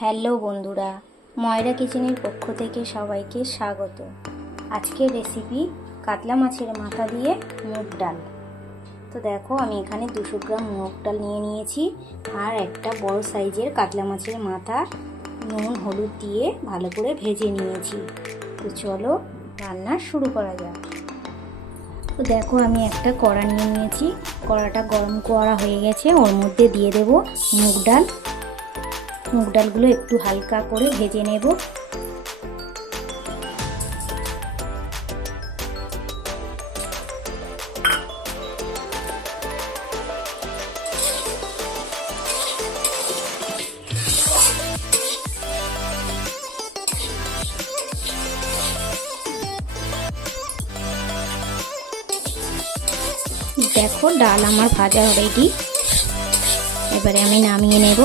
Hello বন্ধুরা, ময়রা কিচেনের পক্ষ থেকে সবাইকে স্বাগত। আজকের রেসিপি কাতলা মাছের মাথা দিয়ে মুগ ডাল। তো দেখো, আমি এখানে 200 গ্রাম মুগ ডাল নিয়ে নিয়েছি আর একটা বড় সাইজের কাতলা মাছের মাথা নুন হলুদ দিয়ে ভালো করে ভেজে নিয়েছি। তো চলো রান্না শুরু করা যাক। তো দেখো, আমি একটা কড়া নিয়ে নিয়েছি। কড়াটা গরম করা হয়ে গেছে, ওর মধ্যে দিয়ে দেব মুগ ডাল। মুগ ডালগুলো একটু হালকা করে ভেজে নেব। দেখো, ডাল আমার ভাজা রেডি। এবারে আমি নামিয়ে নেব।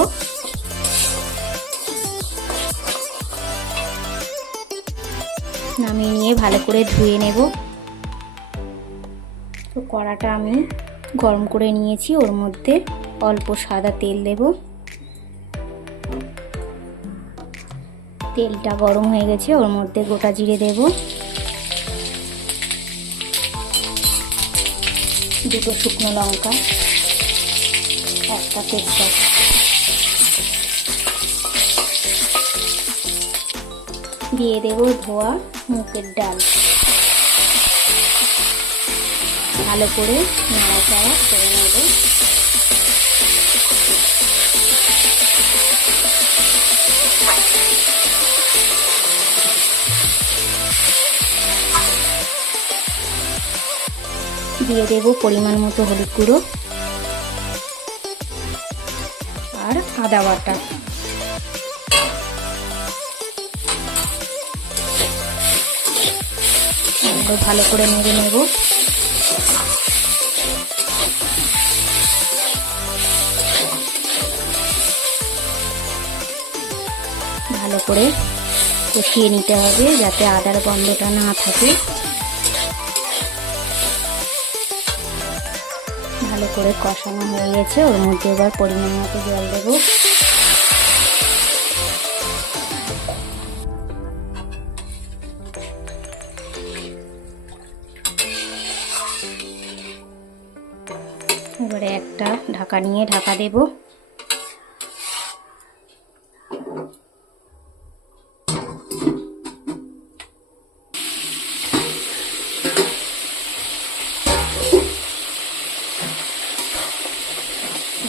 নামিয়ে নিয়ে ভালো করে ধুয়ে নেব। তো কড়াটা আমি গরম করে নিয়েছি, ওর মধ্যে অল্প সাদা তেল দেব। তেলটা গরম হয়ে গেছে, ওর মধ্যে গোটা জিরে দেব, 2 শুকনো লঙ্কা, একটা তেজপাতা, দিয়ে দেব ধোয়া মুগের ডাল। ভালো করে নাড়াচাড়া করে নেব। দিয়ে দেব পরিমাণ মতো হলুদ গুঁড়ো আর আদা বাটা। ভালো করে নেড়ে নেব। ভালো করে কষিয়ে নিতে হবে যাতে আদার গন্ধটা না থাকে। ভালো করে কষানো হয়ে গেছে, ওর মধ্যে এবার পরিমাণ মতো জল দেব। এবারে একটা ঢাকা নিয়ে ঢাকা দেব।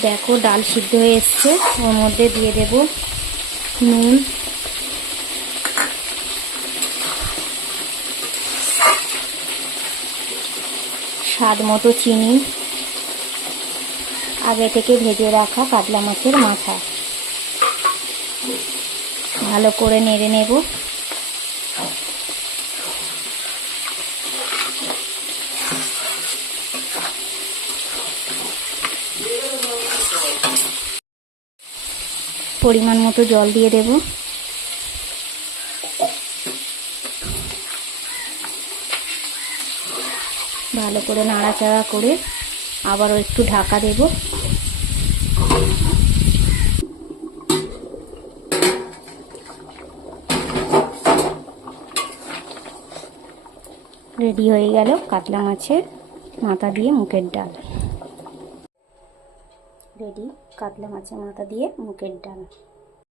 দেখো, ডাল সিদ্ধ হয়ে এসছে, ওর মধ্যে দিয়ে দেব নুন, স্বাদ মতো চিনি, আগে থেকে ভেজে রাখা কাতলা মাছের মাথা। ভালো করে নেড়ে নেব। পরিমাণ মতো জল দিয়ে দেব। ভালো করে নাড়াচাড়া করে আবারও একটু ঢাকা দেব। রেডি হয়ে গেল কাতলা মাছের মাথা দিয়ে মুগের ডাল। রেডি কাতলা মাছের মাথা দিয়ে মুগের ডাল।